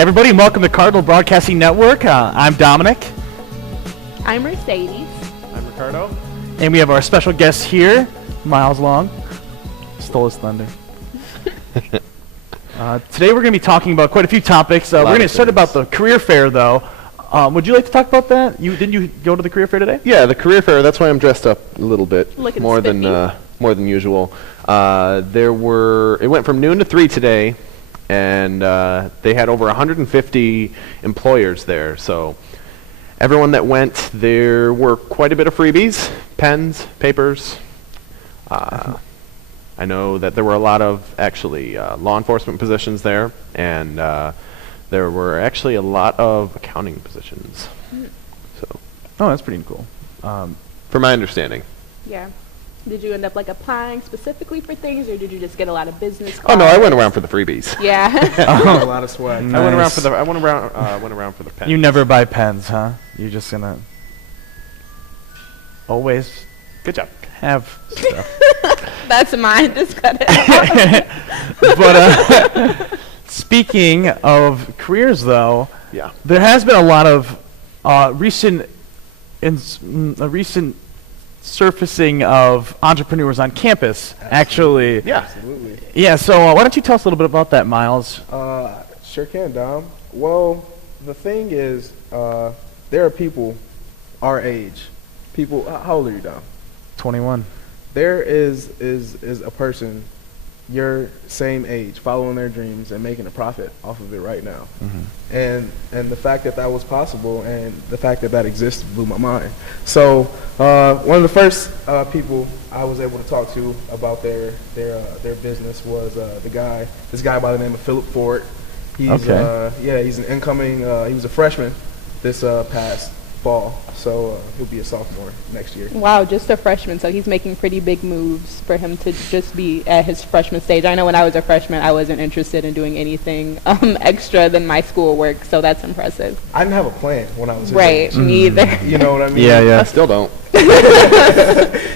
Hey everybody, and welcome to Cardinal Broadcasting Network. I'm Dominic. I'm Mercedes. I'm Ricardo. And we have our special guest here, Miles Long. Stole his thunder. Today we're going to be talking about quite a few topics. We're going to start about the career fair, though. Would you like to talk about that? Didn't you go to the career fair today? Yeah, the career fair. That's why I'm dressed up a little bit Looking more than usual. It went from noon to 3 today, and they had over 150 employers there. So everyone that went, there were quite a bit of freebies, pens, papers. I know that there were a lot of actually law enforcement positions there, and there were actually a lot of accounting positions. So, that's pretty cool. from my understanding. Yeah. Did you end up applying specifically for things, or did you just get a lot of business cards? Oh no, I went around for the freebies. Yeah. A lot of swag. Nice. I went around for the pens. You never buy pens, huh? You're just going to always Good job. have stuff. That's mine. Just cut it. But speaking of careers, though, Yeah. there has been a lot of recent surfacing of entrepreneurs on campus, actually. Yeah. Absolutely. Yeah, so why don't you tell us a little bit about that, Miles? Sure can, Dom. Well, the thing is, there are people our age. People, how old are you, Dom? 21. There is a person your same age following their dreams and making a profit off of it right now. Mm-hmm. And the fact that that was possible and the fact that that exists blew my mind. So one of the first people I was able to talk to about their business was this guy by the name of Philip Ford. He's he's an incoming. He was a freshman this past fall, so he'll be a sophomore next year. Wow, just a freshman, so he's making pretty big moves for him to just be at his freshman stage. I know when I was a freshman, I wasn't interested in doing anything extra than my schoolwork, so that's impressive. I didn't have a plan when I was his Right, age. me either. You know what I mean? I still don't.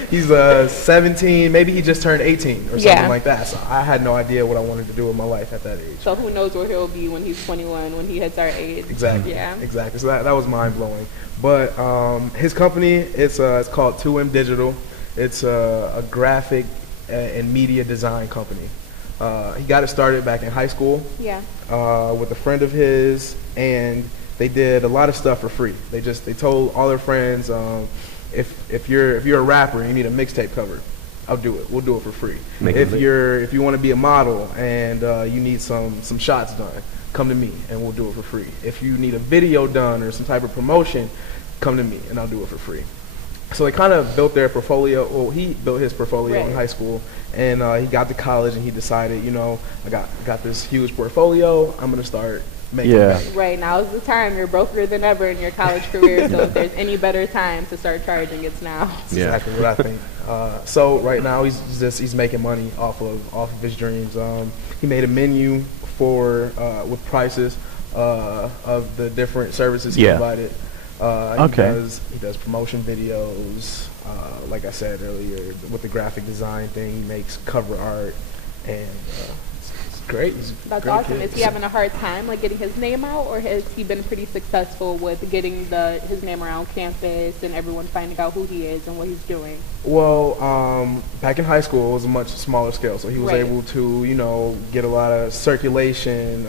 He's 17, maybe he just turned 18 or something Yeah. like that. So I had no idea what I wanted to do with my life at that age. So who knows where he'll be when he's 21, when he hits our age. Exactly. Yeah. Exactly. So that was mind blowing. But his company, it's called 2M Digital. It's a graphic and media design company. He got it started back in high school Yeah. with a friend of his, and they did a lot of stuff for free. They told all their friends, if you're a rapper and you need a mixtape cover, I'll do it. We'll do it for free. If you want to be a model and you need some shots done, come to me and we'll do it for free. If you need a video done or some type of promotion, come to me and I'll do it for free. So they kind of built their portfolio. Well, he built his portfolio in high school, and he got to college and he decided, I got this huge portfolio. I'm gonna start making money. Right, now is the time. You're broker than ever in your college career, so if there's any better time to start charging, it's now. That's exactly what I think. So right now he's making money off of his dreams. He made a menu for with prices of the different services he provided. He does promotion videos. Like I said earlier, with the graphic design thing, he makes cover art, and it's great. That's awesome. Is he having a hard time getting his name out, or has he been pretty successful with getting his name around campus and everyone finding out who he is and what he's doing? Well, back in high school, it was a much smaller scale, so he was able to, get a lot of circulation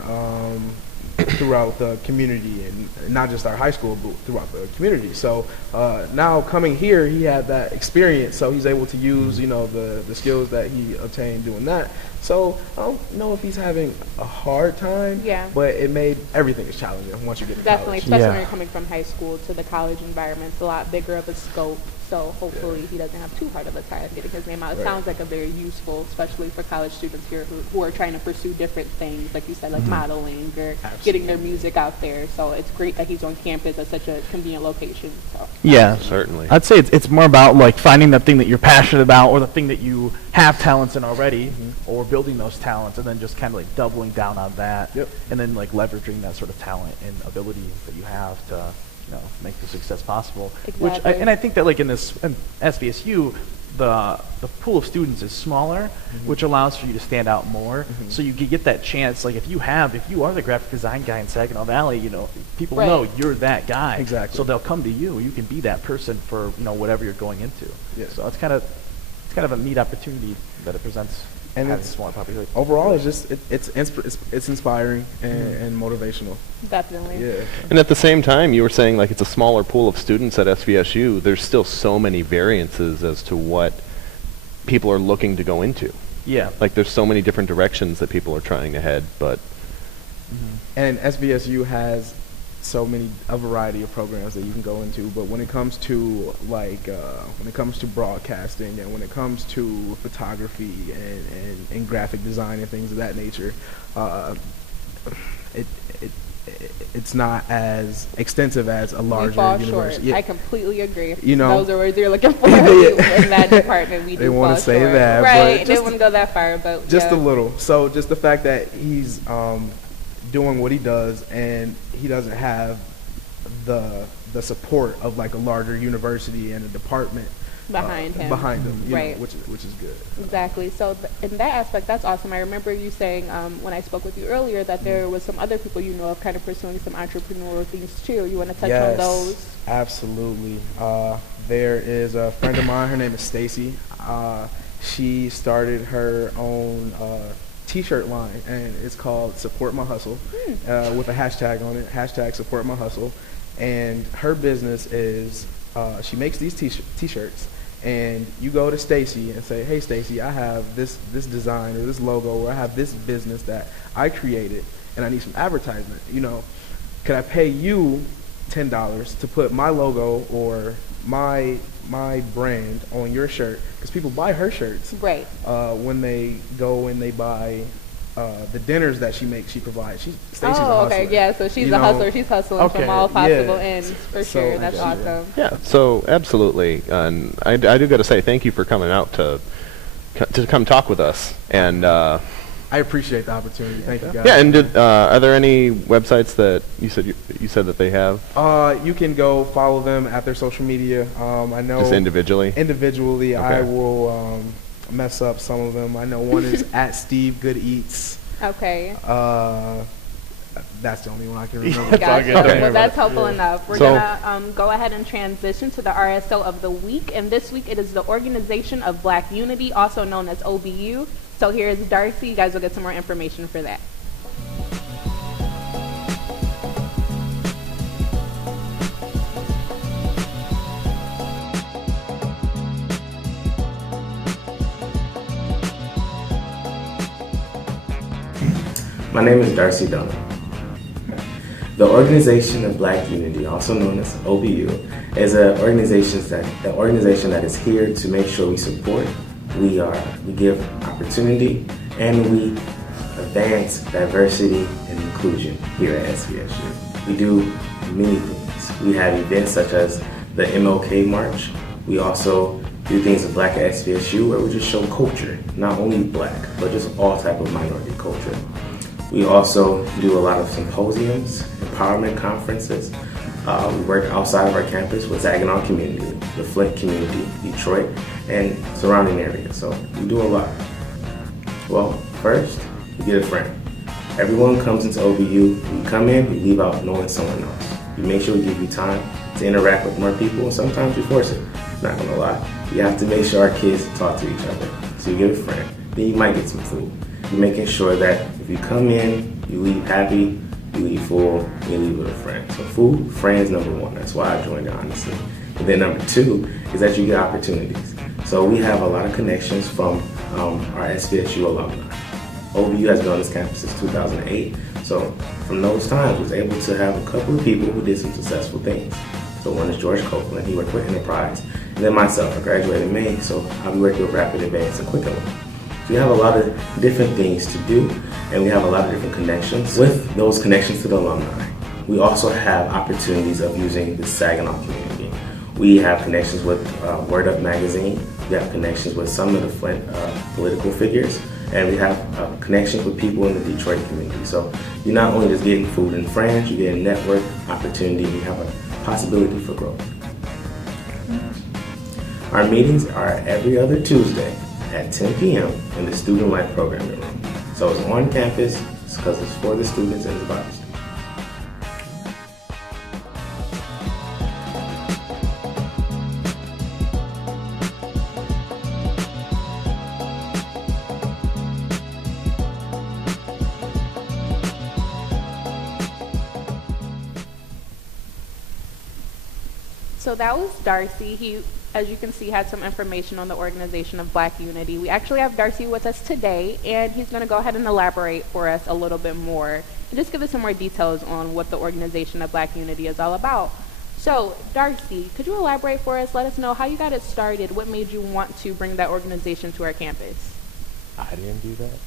throughout the community, and not just our high school, but throughout the community. So now coming here, he had that experience, so he's able to use, the skills that he obtained doing that. So I don't know if he's having a hard time, but it made everything is challenging once you get to Definitely, college. especially when you're coming from high school to the college environment. It's a lot bigger of a scope. So hopefully he doesn't have too hard of a time getting his name out. It sounds like a very useful, especially for college students here who are trying to pursue different things, like you said, like modeling or getting their music out there. So it's great that he's on campus at such a convenient location. So. Yeah, certainly. I'd say it's more about finding that thing that you're passionate about, or the thing that you have talents in already, or building those talents, and then just kind of doubling down on that, and then leveraging that sort of talent and ability that you have to make the success possible. Exactly. And I think that in SVSU, the pool of students is smaller, which allows for you to stand out more. So you get that chance. Like if you are the graphic design guy in Saginaw Valley, people Right. know you're that guy. Exactly. So they'll come to you. You can be that person for whatever you're going into. Yeah. So it's kind of a neat opportunity that it presents. And having it's smaller population. overall, it's just it's inspiring and motivational. Definitely. Yeah. And at the same time, you were saying like it's a smaller pool of students at SVSU. There's still so many variances as to what people are looking to go into. Yeah. Like there's so many different directions that people are trying to head, but And SVSU has a variety of programs that you can go into, but when it comes to broadcasting and when it comes to photography and graphic design and things of that nature, it's not as extensive as a We larger fall university. short. I completely agree. You know- Those are words you're looking for Yeah. in that department. We They do wanna fall say short. that, but right? They just- wouldn't go that far, but Just yeah. a little. So just the fact that he's doing what he does and he doesn't have the support of like a larger university and a department Behind him. behind him, you know, Right. which is good. Exactly. So in that aspect, that's awesome. I remember you saying when I spoke with you earlier that there was some other people you know of kind of pursuing some entrepreneurial things too. You want to touch on those? Absolutely. There is a friend of mine. Her name is Stacy. She started her own T-shirt line, and it's called Support My Hustle, with a hashtag on it. Hashtag Support My Hustle. And her business is she makes these T-shirts. And you go to Stacy and say, hey, Stacy, I have this design or this logo, or I have this business that I created, and I need some advertisement. Could I pay you $10 to put my logo or my brand on your shirt? Because people buy her shirts. Right. When they go and they buy the dinners that she provides. Stacy's a hustler. Okay, yeah. So she's a hustler. She's hustling from all possible ends for sure. That's awesome. yeah, so absolutely. And I do got to say thank you for coming out to come talk with us. And I appreciate the opportunity. Thank you, guys. yeah, and are there any websites that you said that they have? You can go follow them at their social media. I know Just individually? Individually, Okay. I will mess up some of them. I know one is at Steve Good Eats. Okay. That's the only one I can remember. Gotcha. Well, that's helpful enough. We're So- gonna go ahead and transition to the RSO of the week, and this week it is the Organization of Black Unity, also known as OBU. So here's Darcy. You guys will get some more information for that. My name is Darcy Dunn. The Organization of Black Unity, also known as OBU, is an organization that is here to make sure we support, we give opportunity, and we advance diversity and inclusion here at SVSU. We do many things. We have events such as the MLK March. We also do things with Black at SVSU where we just show culture, not only Black, but just all type of minority culture. We also do a lot of symposiums, empowerment conferences. We work outside of our campus with Saginaw community, the Flint community, Detroit, and surrounding areas. So we do a lot. Well, first, you get a friend. Everyone comes into OBU, you come in, you leave out knowing someone else. You make sure we give you time to interact with more people, and sometimes you force it. Not gonna lie. You have to make sure our kids talk to each other. So you get a friend, then you might get some food. You're making sure that if you come in, you leave happy, you leave full, and you leave with a friend. So food, friends, number one. That's why I joined it, honestly. And then number two is that you get opportunities. So we have a lot of connections from our SVSU alumni. OBU has been on this campus since 2008. So from those times, I was able to have a couple of people who did some successful things. So one is George Copeland, he worked with Enterprise. And then myself, I graduated in May, so I'll be working with Rapid Advance and Quicken. So we have a lot of different things to do, and we have a lot of different connections. With those connections to the alumni, we also have opportunities of using the Saginaw community. We have connections with Word Up magazine. We have connections with some of the Flint political figures, and we have connections with people in the Detroit community. So you're not only just getting food and friends, you get a network opportunity, you have a possibility for growth. Our meetings are every other Tuesday at 10 p.m. in the Student Life Programming Room. So it's on campus because it's for the students and the Bible students. So that was Darcy. He, as you can see, had some information on the Organization of Black Unity. We actually have Darcy with us today, and he's going to go ahead and elaborate for us a little bit more and just give us some more details on what the Organization of Black Unity is all about. So, Darcy, could you elaborate for us? Let us know how you got it started. What made you want to bring that organization to our campus? I didn't do that.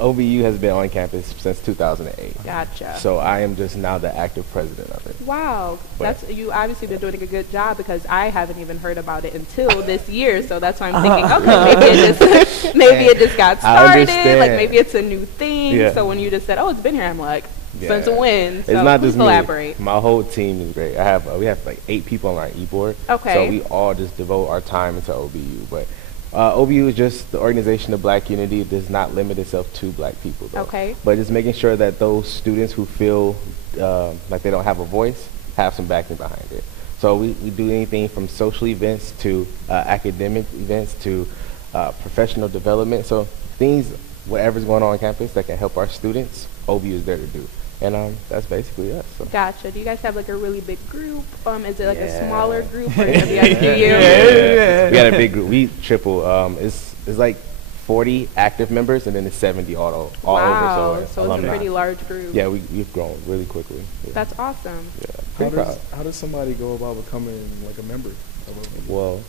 OBU has been on campus since 2008. Gotcha. So I am just now the active president of it. Wow, But- that's you obviously been doing a good job because I haven't even heard about it until this year. So that's why I'm thinking, okay, maybe it just got I started. understand. Like maybe it's a new thing. Yeah. So when you just said, oh, it's been here, I'm like, Yeah. since when? So It's not please just me. elaborate. My whole team is great. we have like 8 people on our e-board. Okay. So we all just devote our time into OBU. But OBU is just the Organization of Black Unity. It does not limit itself to black people, though. Okay. But just making sure that those students who feel like they don't have a voice have some backing behind it. So we do anything from social events to academic events to professional development. So things, whatever's going on campus that can help our students, OBU is there to do. And that's basically us. So. Gotcha. Do you guys have like a really big group? Is it like a Yeah. smaller group or is it like a few? We got a big group. We triple. It's like 40 active members, and then it's 70 all over. Wow. So So it's a alumni. pretty large group. Yeah, we've grown really quickly. Yeah. That's awesome. Yeah, How pretty proud. how does somebody go about becoming like a member of a Well,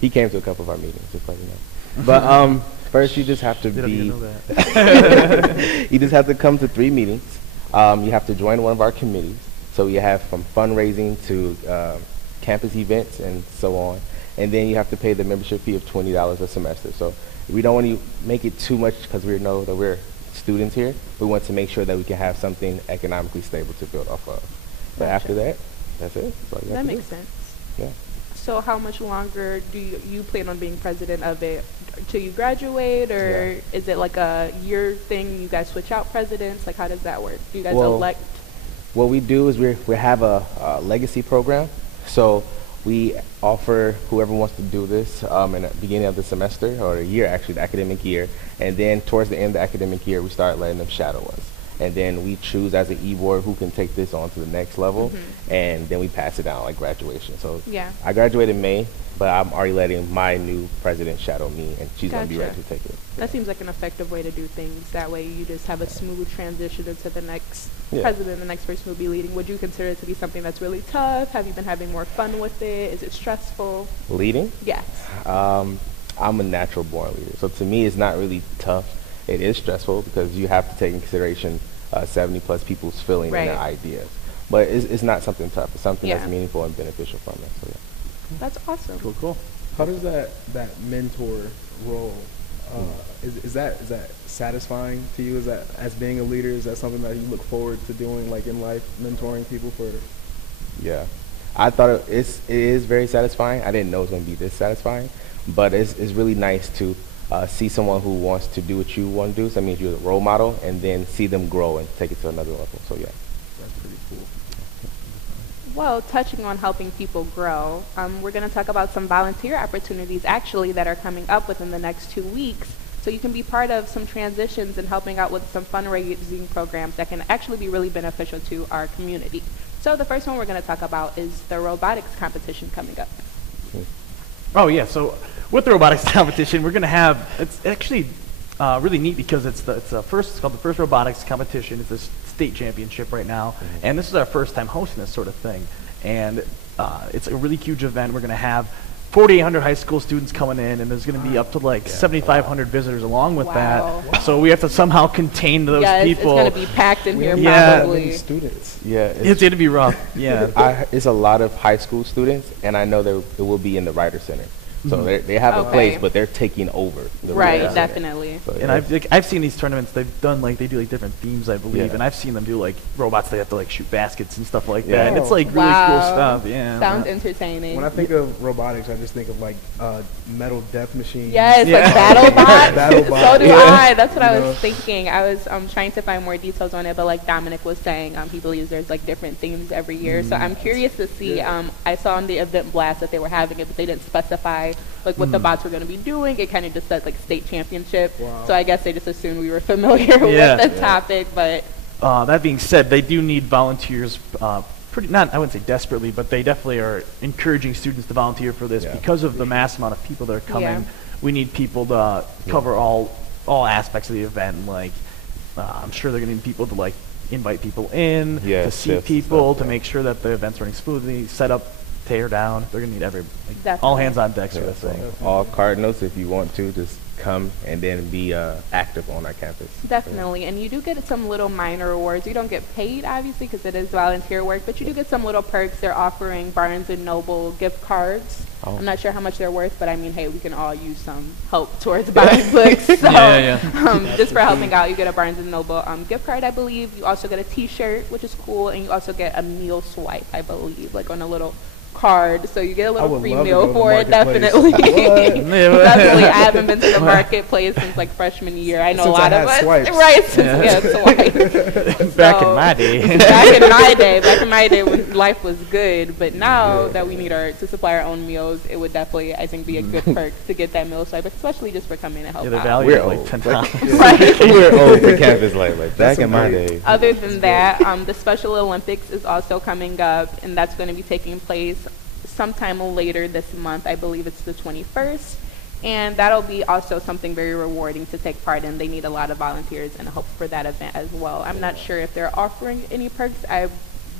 he came to a couple of our meetings, just like you know. But first, you just have to They don't even be. know that. You just have to come to 3 meetings. You have to join one of our committees. So you have from fundraising to campus events and so on. And then you have to pay the membership fee of $20 a semester. So we don't want to make it too much because we know that we're students here. We want to make sure that we can have something economically stable to build off of. But Gotcha. after that, that's it. That's all you have That to makes do. sense. Yeah. So how much longer do you plan on being president of it till you graduate, or Yeah. is it like a year thing? You guys switch out presidents? Like how does that work? Do you guys Well, elect? What we do is we have a legacy program. So we offer whoever wants to do this in the beginning of the semester, or the year actually, the academic year. And then towards the end of the academic year, we start letting them shadow us. And then we choose as an e-board who can take this on to the next level. And then we pass it down like graduation. So Yeah. I graduated in May, but I'm already letting my new president shadow me, and she's going to be Gotcha. ready to take it. That seems like an effective way to do things. That way you just have a smooth transition into the next Yeah. president, the next person will be leading. Would you consider it to be something that's really tough? Have you been having more fun with it? Is it stressful? Leading? Yes. I'm a natural born leader. So to me, it's not really tough. It is stressful because you have to take in consideration 70 plus people's feelings and their Right. ideas. But it's not something tough. It's something Yeah. that's meaningful and beneficial from it. So yeah. That's awesome. Cool. How does that mentor role is that satisfying to you? Is that, as being a leader, is that something that you look forward to doing, like in life, mentoring people for? Yeah. I thought it is very satisfying. I didn't know it was going to be this satisfying. But it's really nice to see someone who wants to do what you want to do. So that means you're a role model, and then see them grow and take it to another level. So yeah. That's pretty cool. Well, touching on helping people grow, we're going to talk about some volunteer opportunities actually that are coming up within the next 2 weeks. So you can be part of some transitions and helping out with some fundraising programs that can actually be really beneficial to our community. So the first one we're going to talk about is the robotics competition coming up. Oh yeah, so with the robotics competition, we're gonna have, it's actually really neat because it's called the first robotics competition. It's a state championship right now, and this is our first time hosting this sort of thing. And it's a really huge event. We're gonna have 4,800 high school students coming in, and there's going to be up to like 7,500 visitors along with Wow. that. So we have to somehow contain those Yeah, it's people. going to be packed in here Yeah. probably. Students. Yeah. It's going to be rough. Yeah. It's a lot of high school students, and I know that it will be in the Writer Center. So they have a Okay. place, but they're taking over. The Right, real- definitely. So, And yeah. I've seen these tournaments. They've done like they do like different themes, I believe, Yeah. and I've seen them do like robots. They have to like shoot baskets and stuff like Yeah. that. And it's like really Wow. cool stuff. Yeah. Sounds entertaining. When I think of robotics, I just think of like metal death machines. Yes, Yeah. like BattleBot. BattleBot. So do Yeah. I. That's what I You was know? thinking. I was trying to find more details on it, but like Dominic was saying, he believes there's like different themes every year. So I'm curious to see. I saw on the event blast that they were having it, but they didn't specify like what the bots were going to be doing. It kind of just said like state championship. Wow. So I guess they just assumed we were familiar Yeah. with the topic, but That being said, they do need volunteers. I wouldn't say desperately, but they definitely are encouraging students to volunteer for this Yeah. because of the mass amount of people that are coming. Yeah. We need people to cover all aspects of the event. Like, I'm sure they're going to need people to like invite people in, Yeah, to see shifts and people, stuff, to yeah. make sure that the event's running smoothly, set up, tear down. They're going to need all Definitely. hands on deck sort Yeah, of so thing. all Cardinals, if you want to, just come and then be active on our campus. definitely. And you do get some little minor rewards. You don't get paid, obviously, because it is volunteer work, but you do get some little perks. They're offering Barnes & Noble gift cards. Oh. I'm not sure how much they're worth, but I mean, hey, we can all use some help towards buying books. So, just for helping out, you get a Barnes & Noble gift card, I believe. You also get a T-shirt, which is cool, and you also get a meal swipe, I believe, like on a little card. So you get a little would free love to meal go to the for it, marketplace. definitely. What? Definitely, I haven't been to the marketplace since like freshman year. I know Since a lot I of had us, swipes. right? Since we had swipes. Back in So- my day. back in my day when life was good, but now that we need to supply our own meals, it would definitely, I think, be a good perk to get that meal swipe, especially just for coming to help Yeah, they're out. valued at We're like old. 10 times. Right. We're old for campus life. Like back in my great- day. Other than that, the Special Olympics is also coming up, and that's going to be taking place sometime later this month. I believe it's the 21st. And that'll be also something very rewarding to take part in. They need a lot of volunteers and hope for that event as well. I'm not sure if they're offering any perks. I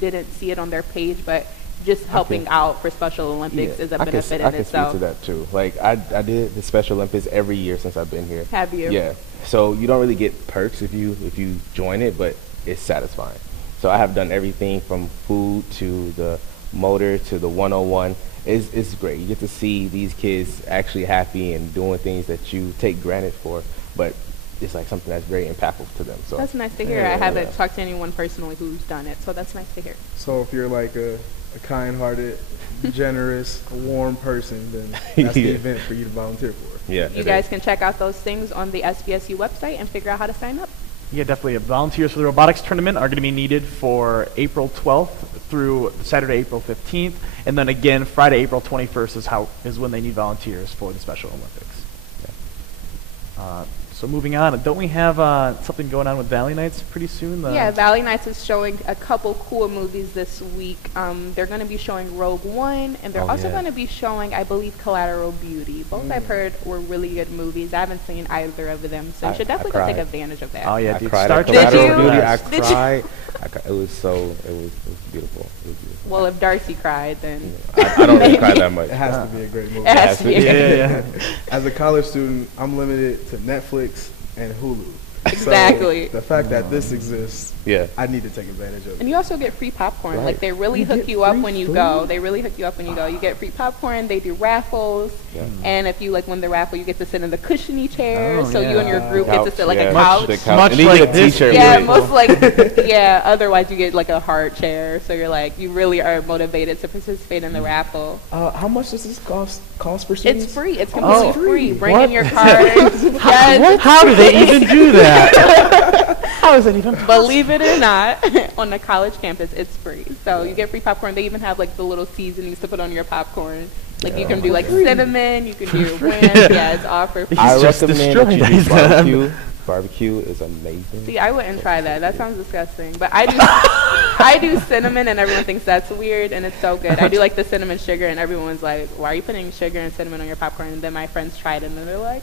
didn't see it on their page, but just helping out for Special Olympics is a benefit I in can itself. speak to that too. Like I did the Special Olympics every year since I've been here. Have you? Yeah. So you don't really get perks if you join it, but it's satisfying. So I have done everything from food to the motor to the 101. It's great. You get to see these kids actually happy and doing things that you take granted for, but it's like something that's very impactful to them. So That's nice to hear. Yeah, I haven't yeah. talked to anyone personally who's done it, so that's nice to hear. So if you're like a kind-hearted, generous, warm person, then that's the Yeah. event for you to volunteer for. Yeah. You it guys is. can check out those things on the SVSU website and figure out how to sign up. Yeah, definitely. Volunteers for the robotics tournament are going to be needed for April 12th through Saturday, April 15th, and then again Friday, April 21st is when they need volunteers for the Special Olympics. So moving on, don't we have something going on with Valley Nights pretty soon? Yeah, Valley Nights is showing a couple cool movies this week. They're going to be showing Rogue One, and they're Oh, also yeah. going to be showing, I believe, Collateral Beauty. Both I've heard were really good movies. I haven't seen either of them, so you I- should I definitely go take cried. advantage of that. Oh yeah, I dude. cried Star at Trek. Did you? Collateral Beauty. I Did you? cried. It was beautiful. It was beautiful. Well, if Darcy cried, then I don't really cry that much. It has to be a great movie. it has to be. Yeah. As a college student, I'm limited to Netflix and Hulu. Exactly. So the fact that this exists, Yeah. I need to take advantage of it. And you also get free popcorn. Right. Like they really You hook get you up free when you food? go. They really hook you up when you go. You get free popcorn. They do raffles. Yeah. And if you like win the raffle, you get to sit in the cushiony chairs. Oh, so you and your yeah. group get to sit like a yeah. couch. The couch. Much And you like get a this. t-shirt Yeah, with it. most like yeah. Otherwise, you get like a hard chair. So you're like you really are motivated to participate in the raffle. How much does this cost for students? It's free. It's completely Oh, free. Bring what? in your card. Yes. How do they even do that? How is that even possible? Believe it or not, on the college campus, it's free. So you get free popcorn. They even have like the little seasonings to put on your popcorn. Like you can do like cinnamon, you can do ranch. Yeah, it's all for free. I He's just recommend that you do destroying them. barbecue. Barbecue is amazing. See, I wouldn't try that. That sounds disgusting. But I do cinnamon, and everyone thinks that's weird, and it's so good. I do like the cinnamon sugar, and everyone's like, "Why are you putting sugar and cinnamon on your popcorn?" And then my friends tried it, and they're like,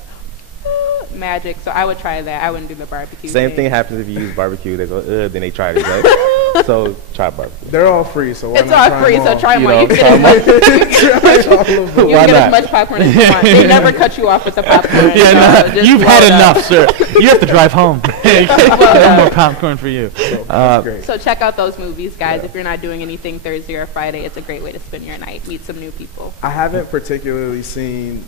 magic. So I would try that. I wouldn't do the barbecue. Same thing happens if you use barbecue. They go, then they try it. Like, So try barbecue. They're all free, so why It's not all try free, them so all? try them You all. know, You can try get 'em as much, Try all of them. you Why can get not? as much popcorn as you want. They never cut you off with the popcorn. Yeah, no, just you've blow had it up. enough, sir. You have to drive home. No more popcorn for you. That's great. So check out those movies, guys. If you're not doing anything Thursday or Friday, it's a great way to spend your night. Meet some new people. I haven't particularly seen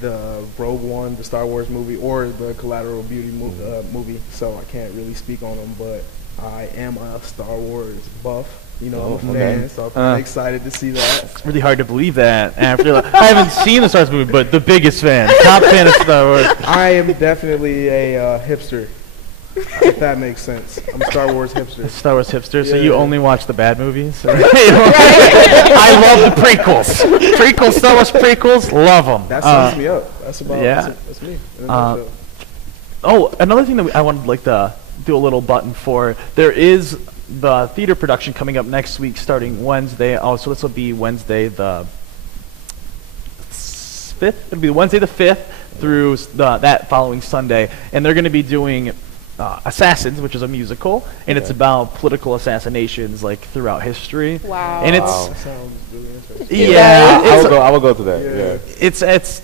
the Rogue One, the Star Wars movie, or the Collateral Beauty movie, so I can't really speak on them. But I am a Star Wars buff. You know, I'm a fan, so I'm kinda excited to see that. It's really hard to believe that. After I haven't seen the Star Wars movie, but the biggest fan, top fan of Star Wars. I am definitely a hipster, if that makes sense. I'm a Star Wars hipster. Star Wars hipster, so you Yeah. only watch the bad movies? I love the prequels. Star Wars prequels, love them. That sums me up. That's about yeah. that's me. in a nutshell. Oh, another thing that I wanted like to do a little button for. There is the theater production coming up next week, starting Wednesday. Oh, so this will be Wednesday the 5th. It'll be Wednesday the 5th through that following Sunday, and they're going to be doing Assassins, which is a musical, and it's about political assassinations like throughout history. Wow. And That it's sounds really interesting. yeah, I will go to that. Yeah. it's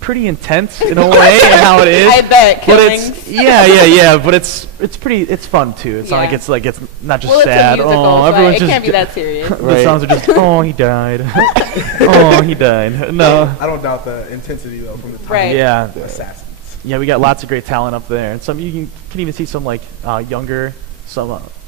pretty intense in a way in how it is. I bet But killings. it's yeah, but it's fun too. It's not Yeah. like it's not just Well, sad. it's a musical, Oh, so everyone's it just can't be that serious. the Right. songs are just oh he died, oh he died. No, I don't doubt the intensity though from the time. Right. yeah, Assassins. yeah. We got lots of great talent up there, and some you can even see some like younger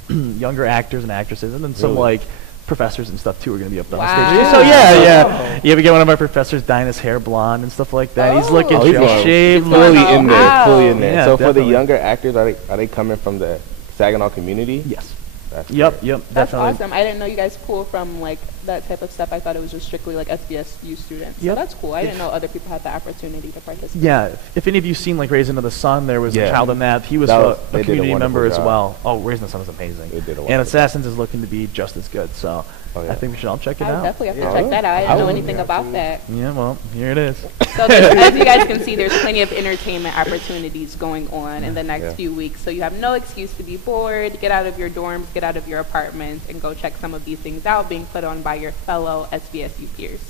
younger actors and actresses, and then some Really? like professors and stuff too are going to be up on Wow. stage. So yeah. We get one of our professors dyeing his hair blonde and stuff like that. He's looking Oh, he's going shaved. He's going fully all in there, out. fully in there. Yeah, So for the definitely. younger actors, are they coming from the Saginaw community? Yes. That's Yep. great. That's Definitely. awesome. I didn't know you guys pull from like that type of stuff. I thought it was just strictly like SBSU students. Yep. So that's cool. I didn't know other people had the opportunity to participate. Yeah, if any of you seen like Raising of the Sun, there was a Yeah. child in that. He was That a was- they did a community member wonderful as job. well. Oh, Raising the Sun is amazing. They did a And wonderful Assassins is looking to be just as good. So Oh, yeah. I think we should all check it I out. definitely have to Yeah. check that out. I I didn't know will. anything about that. Yeah, well, here it is. So as you guys can see, there's plenty of entertainment opportunities going on in the next Yeah. few weeks. So you have no excuse to be bored. Get out of your dorms, get out of your apartments, and go check some of these things out being put on by your fellow SBSU peers.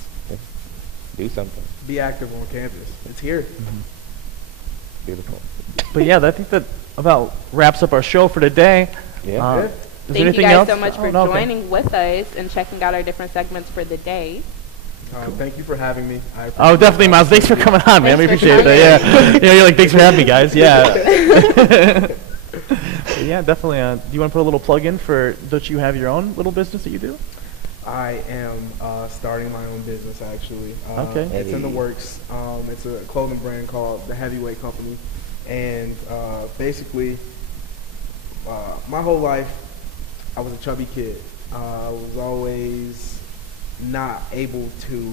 Do something. Be active on campus. It's here. Beautiful. But yeah, I think that about wraps up our show for today. Yeah. Is there Thank you anything guys else? so much for Oh, no, okay. joining with us and checking out our different segments for the day. Thank you for having me. I Oh, appreciate definitely, it. Miles. Thanks for coming on, man. We Thanks for appreciate that. Yeah, you're like, thanks for having me, guys. Yeah. But yeah, definitely. Do you want to put a little plug in for? Don't you have your own little business that you do? I am starting my own business actually. Okay. It's in the Hey. works. It's a clothing brand called the Heavyweight Company, and basically, my whole life, I was a chubby kid. I was always not able to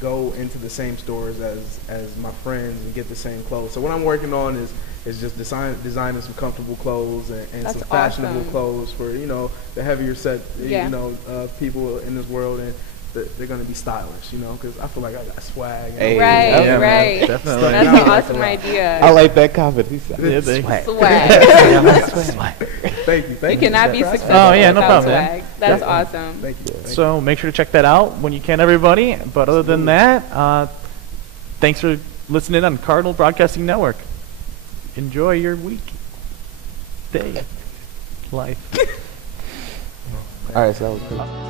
go into the same stores as my friends and get the same clothes. So what I'm working on is just designing some comfortable clothes and That's some fashionable awesome. clothes for the heavier set Yeah. people in this world, and they're gonna be stylish, because I feel like I got swag. Hey. Right, Yeah, man, right. definitely. That's Stuck an out awesome like a lot. idea. I like that confidence. Yeah, they- Swag. Thank you. You Thank you. cannot be That's- successful Oh, yeah, no without problem, man. swag. That's Definitely. awesome. Thank you. Thank you. So make sure to check that out when you can, everybody. But other than that, thanks for listening on Cardinal Broadcasting Network. Enjoy your week, day, life. All right, so that was cool.